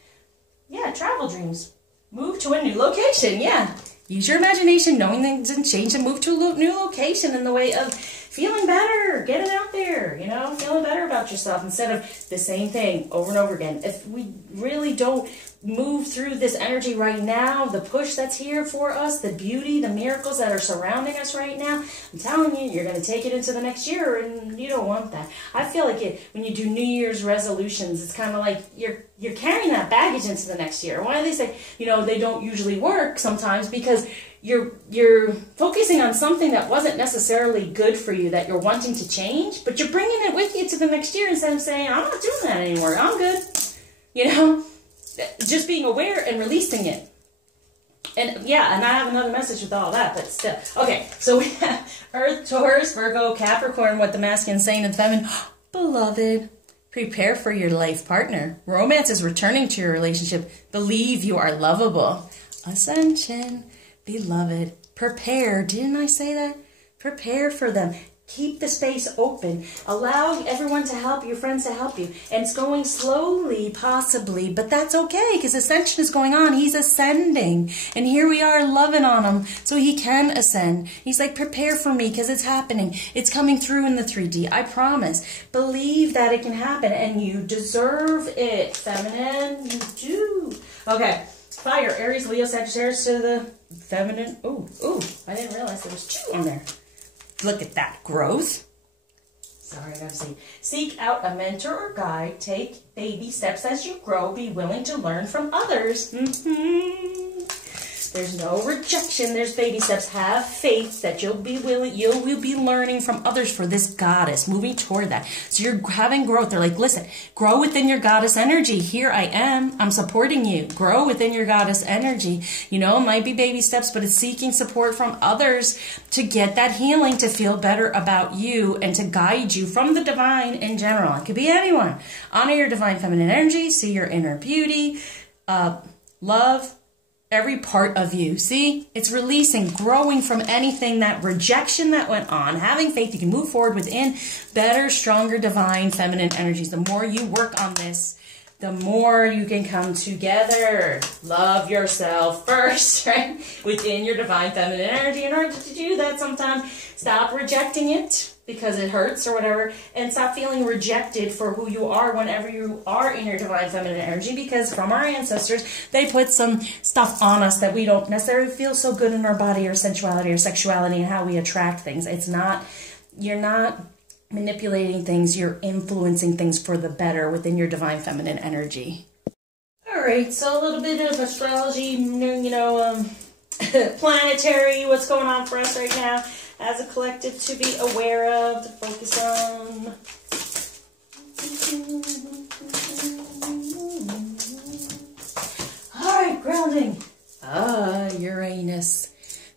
Yeah, travel dreams. Move to a new location. Yeah. Use your imagination, knowing things can change, and move to a new location in the way of feeling better. Get it out there, feeling better about yourself instead of the same thing over and over again. If we really don't move through this energy right now, the push that's here for us, the beauty, the miracles that are surrounding us right now, I'm telling you, you're going to take it into the next year, and you don't want that. I feel like when you do New Year's resolutions, it's kind of like you're carrying that baggage into the next year. Why do they say, they don't usually work sometimes? Because you're focusing on something that wasn't necessarily good for you, that you're wanting to change, but you're bringing it with you to the next year instead of saying, I'm not doing that anymore. I'm good. Just being aware and releasing it. And yeah, and I have another message with all that, but still. Okay, so we have Earth, Taurus, Virgo, Capricorn, what the masculine is saying to the feminine. Beloved, prepare for your life partner. Romance is returning to your relationship. Believe you are lovable. Ascension, beloved, prepare. Didn't I say that? Prepare for them. Keep the space open. Allow everyone to help, your friends to help you. And it's going slowly, possibly, but that's okay because ascension is going on. He's ascending. And here we are loving on him so he can ascend. He's like, prepare for me because it's happening. It's coming through in the 3D. I promise. Believe that it can happen and you deserve it, feminine. You do. Okay. Fire, Aries, Leo, Sagittarius to the feminine. Ooh, I didn't realize there was 2 on there. Look at that growth. Sorry, I gotta see. Seek out a mentor or guide. Take baby steps as you grow. Be willing to learn from others. There's no rejection. There's baby steps. Have faith that you'll be learning from others for this goddess, moving toward that. So you're having growth. They're like, listen, grow within your goddess energy. Here I am. I'm supporting you. Grow within your goddess energy. You know, it might be baby steps, but it's seeking support from others to get that healing, to feel better about you, and to guide you from the divine in general. It could be anyone. Honor your divine feminine energy. See your inner beauty. Love every part of you. See, it's releasing, growing from anything, that rejection that went on, having faith you can move forward within better, stronger, divine feminine energies. The more you work on this, the more you can come together. Love yourself first, right? Within your divine feminine energy. In order to do that, sometimes stop rejecting it because it hurts or whatever, and stop feeling rejected for who you are whenever you are in your divine feminine energy, because from our ancestors, they put some stuff on us that we don't necessarily feel so good in our body, or sensuality or sexuality, and how we attract things. It's not, you're not manipulating things, you're influencing things for the better within your divine feminine energy. All right, so a little bit of astrology, you know, planetary, what's going on for us right now as a collective to be aware of, to focus on. All right, grounding. Uranus,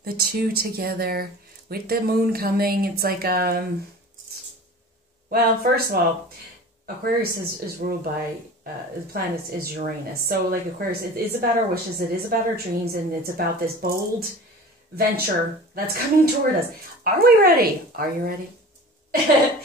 the 2 together with the moon coming. It's like, well, first of all, Aquarius is ruled by, the planet is Uranus. So like Aquarius, it is about our wishes, it is about our dreams, and it's about this bold venture that's coming toward us. Are we ready? Are you ready? I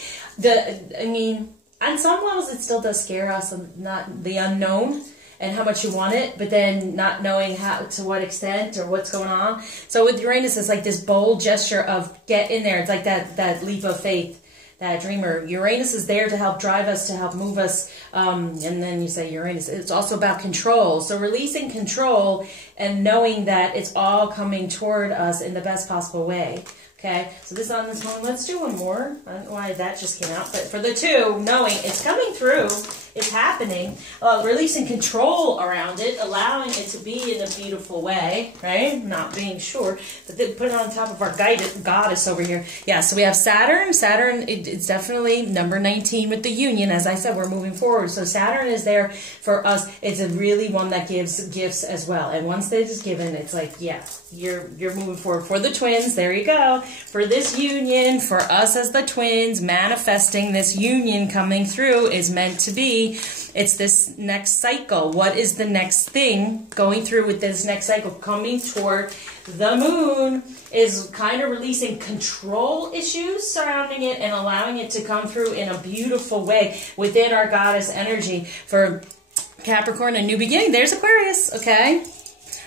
mean, on some levels it still does scare us, not the unknown and how much you want it, but then not knowing how, to what extent or what's going on. So with Uranus, it's like this bold gesture of get in there. It's like that leap of faith, that dreamer. Uranus is there to help drive us, to help move us. And then you say Uranus, it's also about control. So releasing control and knowing that it's all coming toward us in the best possible way. Okay, so this on this moment, let's do one more. I don't know why that just came out, but for the 2, knowing it's coming through, it's happening, releasing control around it, allowing it to be in a beautiful way, right? Not being sure, but then put it on top of our goddess over here. Yeah, so we have Saturn. Saturn, it's definitely number 19 with the union. As I said, we're moving forward. So Saturn is there for us. It's a really one that gives gifts as well. And once that is given, it's like, yeah, you're moving forward. For the twins, there you go. For this union, for us as the twins, manifesting this union coming through is meant to be. It's this next cycle. What is the next thing going through with this next cycle? Coming toward the moon is kind of releasing control issues surrounding it and allowing it to come through in a beautiful way within our goddess energy. For Capricorn, a new beginning. There's Aquarius, okay?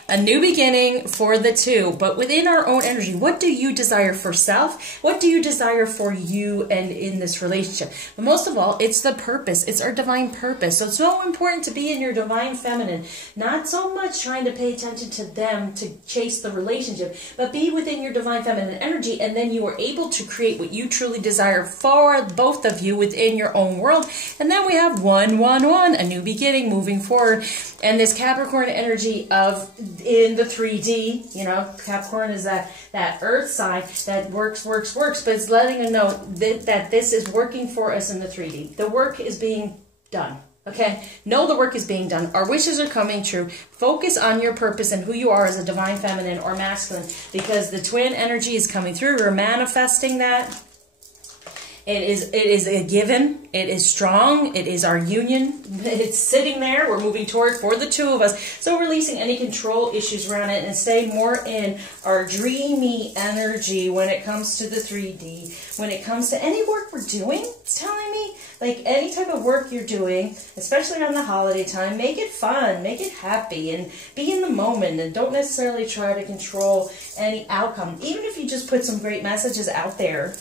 A new beginning for the 2, but within our own energy. What do you desire for self? What do you desire for you and in this relationship? But most of all, it's the purpose. It's our divine purpose. So it's so important to be in your divine feminine. Not so much trying to pay attention to them to chase the relationship, but be within your divine feminine energy, and then you are able to create what you truly desire for both of you within your own world. And then we have 111, a new beginning, moving forward. And this Capricorn energy of in the 3D, you know, Capricorn is that earth sign that works, but it's letting us know that this is working for us in the 3D. The work is being done, okay? Know the work is being done. Our wishes are coming true. Focus on your purpose and who you are as a divine feminine or masculine, because the twin energy is coming through. We're manifesting that. It is a given. It is strong. It is our union. It's sitting there. We're moving toward for the two of us. So releasing any control issues around it and staying more in our dreamy energy when it comes to the 3D. When it comes to any work we're doing, it's telling me, like any type of work you're doing, especially around the holiday time, make it fun, make it happy, and be in the moment, and don't necessarily try to control any outcome. Even if you just put some great messages out there,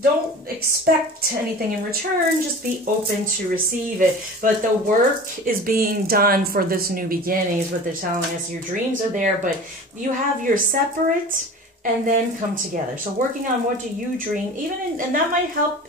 don't expect anything in return, just be open to receive it. But the work is being done for this new beginning is what they're telling us. Your dreams are there, but you have your separate and then come together. So working on what do you dream, and that might help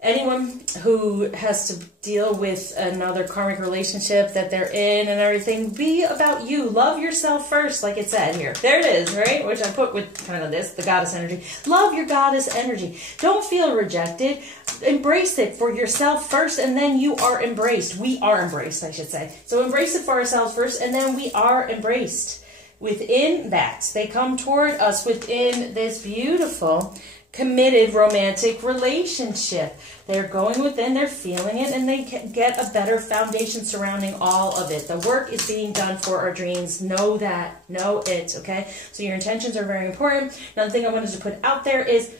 anyone who has to deal with another karmic relationship that they're in and everything. Be about you. Love yourself first, like it said here. There it is, right? Which I put with kind of this, the goddess energy. Love your goddess energy. Don't feel rejected. Embrace it for yourself first, and then you are embraced. We are embraced, I should say. So embrace it for ourselves first, and then we are embraced. Within that, they come toward us within this beautiful committed romantic relationship. They're going within, they're feeling it, and they get a better foundation surrounding all of it. The work is being done for our dreams. Know that. Know it, okay? So your intentions are very important. Another thing I wanted to put out there is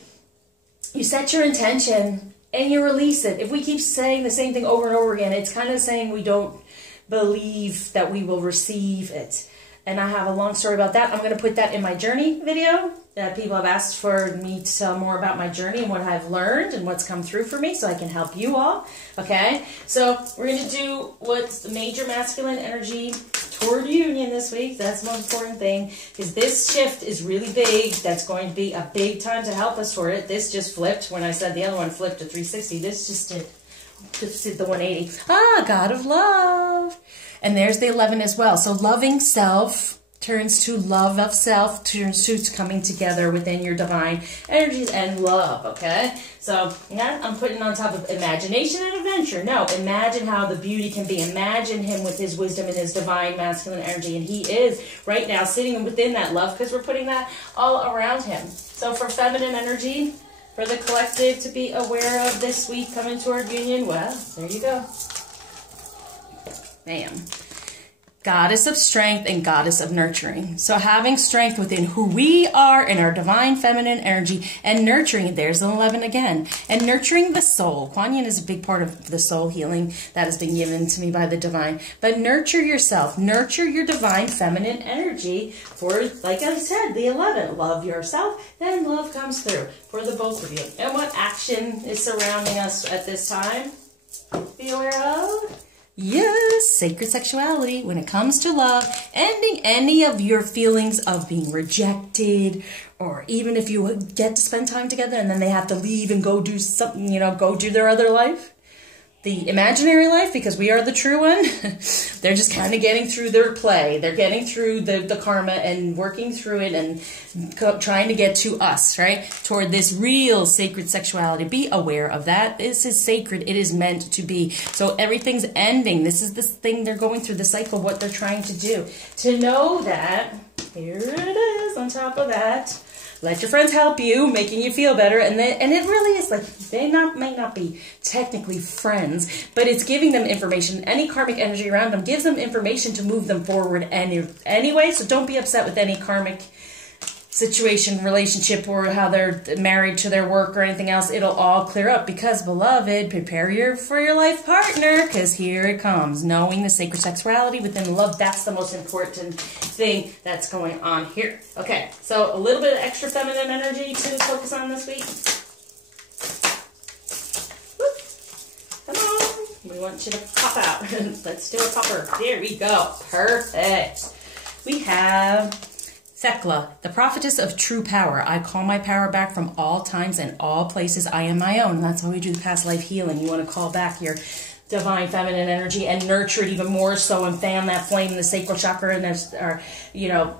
you set your intention and you release it. If we keep saying the same thing over and over again, it's kind of saying we don't believe that we will receive it. And I have a long story about that. I'm going to put that in my journey video. People have asked for me to tell more about my journey and what I've learned and what's come through for me so I can help you all. Okay? So we're going to do what's the major masculine energy toward union this week. That's the most important thing, because this shift is really big. That's going to be a big time to help us toward it. This just flipped. When I said the other one flipped to 360, this just did the 180. Ah, God of love. And there's the 11 as well. So loving self turns to love of self, turns to coming together within your divine energies and love, okay? So yeah, I'm putting on top of imagination and adventure. No, imagine how the beauty can be. Imagine him with his wisdom and his divine masculine energy. And he is right now sitting within that love, because we're putting that all around him. So for feminine energy, for the collective to be aware of this week coming toward union, well, there you go. Bam. Goddess of strength and goddess of nurturing. So having strength within who we are in our divine feminine energy, and nurturing, there's an 11 again, and nurturing the soul. Kuan Yin is a big part of the soul healing that has been given to me by the divine. But nurture yourself. Nurture your divine feminine energy for, like I said, the 11. Love yourself, then love comes through for the both of you. And what action is surrounding us at this time? Be aware of? Yes, sacred sexuality when it comes to love, ending any of your feelings of being rejected, or even if you get to spend time together and then they have to leave and go do something, you know, go do their other life. The imaginary life, because we are the true one, they're just kind of getting through their play. They're getting through the karma and working through it and trying to get to us, right? Toward this real sacred sexuality. Be aware of that. This is sacred. It is meant to be. So everything's ending. This is this thing they're going through, the cycle, what they're trying to do. To know that, here it is on top of that. Let your friends help you, making you feel better. And it really is like, they may not be technically friends, but it's giving them information. Any karmic energy around them gives them information to move them forward anyway. So don't be upset with any karmic situation, relationship, or how they're married to their work or anything else. It'll all clear up, because, beloved, prepare for your life partner, because here it comes. Knowing the sacred sexuality within love, that's the most important thing that's going on here. Okay, so a little bit of extra feminine energy to focus on this week. Whoop. Come on. We want you to pop out. Let's do a popper. There we go. Perfect. We have Thecla, the prophetess of true power. I call my power back from all times and all places. I am my own. That's how we do the past life healing. You want to call back your divine feminine energy and nurture it even more so, and fan that flame in the sacral chakra, and there's, you know,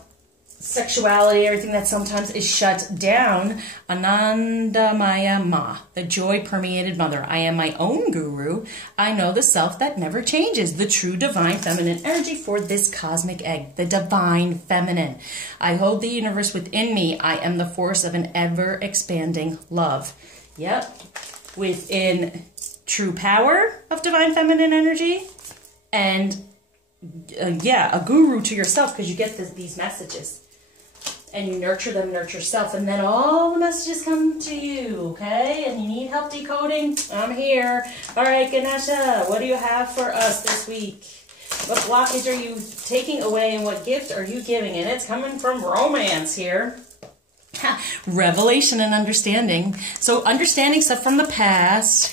sexuality, everything that sometimes is shut down. Anandamaya Ma, the joy-permeated mother. I am my own guru. I know the self that never changes, the true divine feminine energy for this cosmic egg, the divine feminine. I hold the universe within me. I am the force of an ever-expanding love. Yep. within true power of divine feminine energy, and yeah, a guru to yourself, because you get these messages and you nurture them, nurture yourself, and then all the messages come to you, okay? And you need help decoding? I'm here. All right, Ganesha, what do you have for us this week? What blockage are you taking away, and what gift are you giving? And it's coming from romance here. Revelation and understanding. So understanding stuff from the past,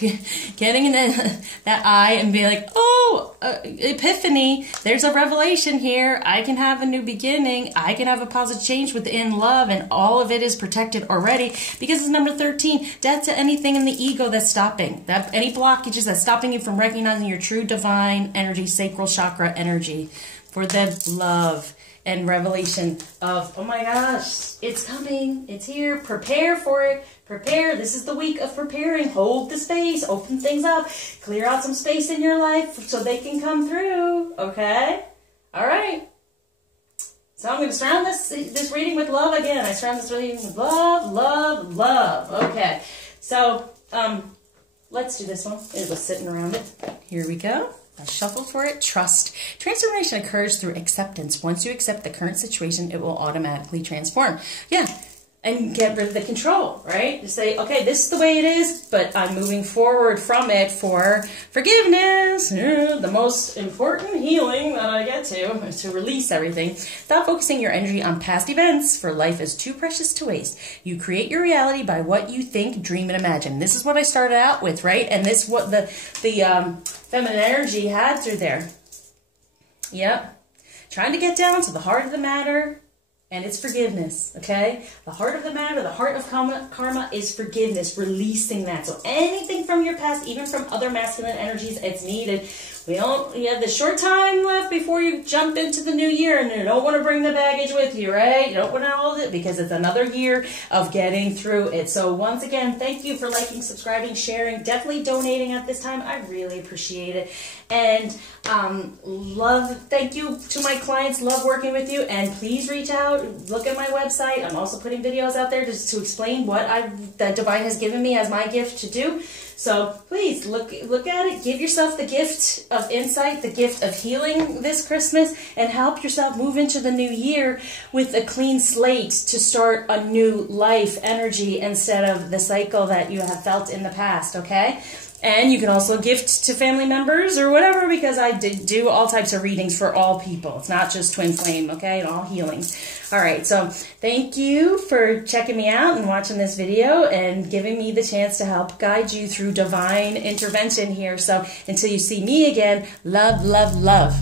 getting in that eye and be like, oh, epiphany, there's a revelation here. I can have a new beginning. I can have a positive change within love, and all of it is protected already because it's number 13. Death to anything in the ego that's stopping. Any blockages that's stopping you from recognizing your true divine energy, sacral chakra energy for the love and revelation of, oh my gosh, it's coming, it's here, prepare for it, prepare. This is the week of preparing. Hold the space, open things up, clear out some space in your life so they can come through, okay? All right. So I'm going to surround this reading with love again. I surround this reading with love, love, love. Okay, so let's do this one. It was sitting around it. Here we go. I shuffle for it. Trust. Transformation occurs through acceptance. Once you accept the current situation, it will automatically transform. Yeah. And get rid of the control, right? Just say, okay, this is the way it is, but I'm moving forward from it for forgiveness. The most important healing that I get to is to release everything. Stop focusing your energy on past events, for life is too precious to waste. You create your reality by what you think, dream, and imagine. This is what I started out with, right? And this is what the feminine energy had through there. Yep. Trying to get down to the heart of the matter. And it's forgiveness, okay? The heart of the matter, the heart of karma is forgiveness, releasing that. So anything from your past, even from other masculine energies, it's needed. You have the short time left before you jump into the new year, and you don't want to bring the baggage with you, right? You don't want to hold it because it's another year of getting through it. So once again, thank you for liking, subscribing, sharing, definitely donating at this time. I really appreciate it. And thank you to my clients, love working with you, and please reach out, look at my website. I'm also putting videos out there just to explain what that divine has given me as my gift to do. So please look at it, give yourself the gift of insight, the gift of healing this Christmas, and help yourself move into the new year with a clean slate to start a new life energy instead of the cycle that you have felt in the past, okay? And you can also gift to family members or whatever, because I do all types of readings for all people. It's not just Twin Flame, okay, and all healings. All right, so thank you for checking me out and watching this video and giving me the chance to help guide you through divine intervention here. So until you see me again, love, love, love.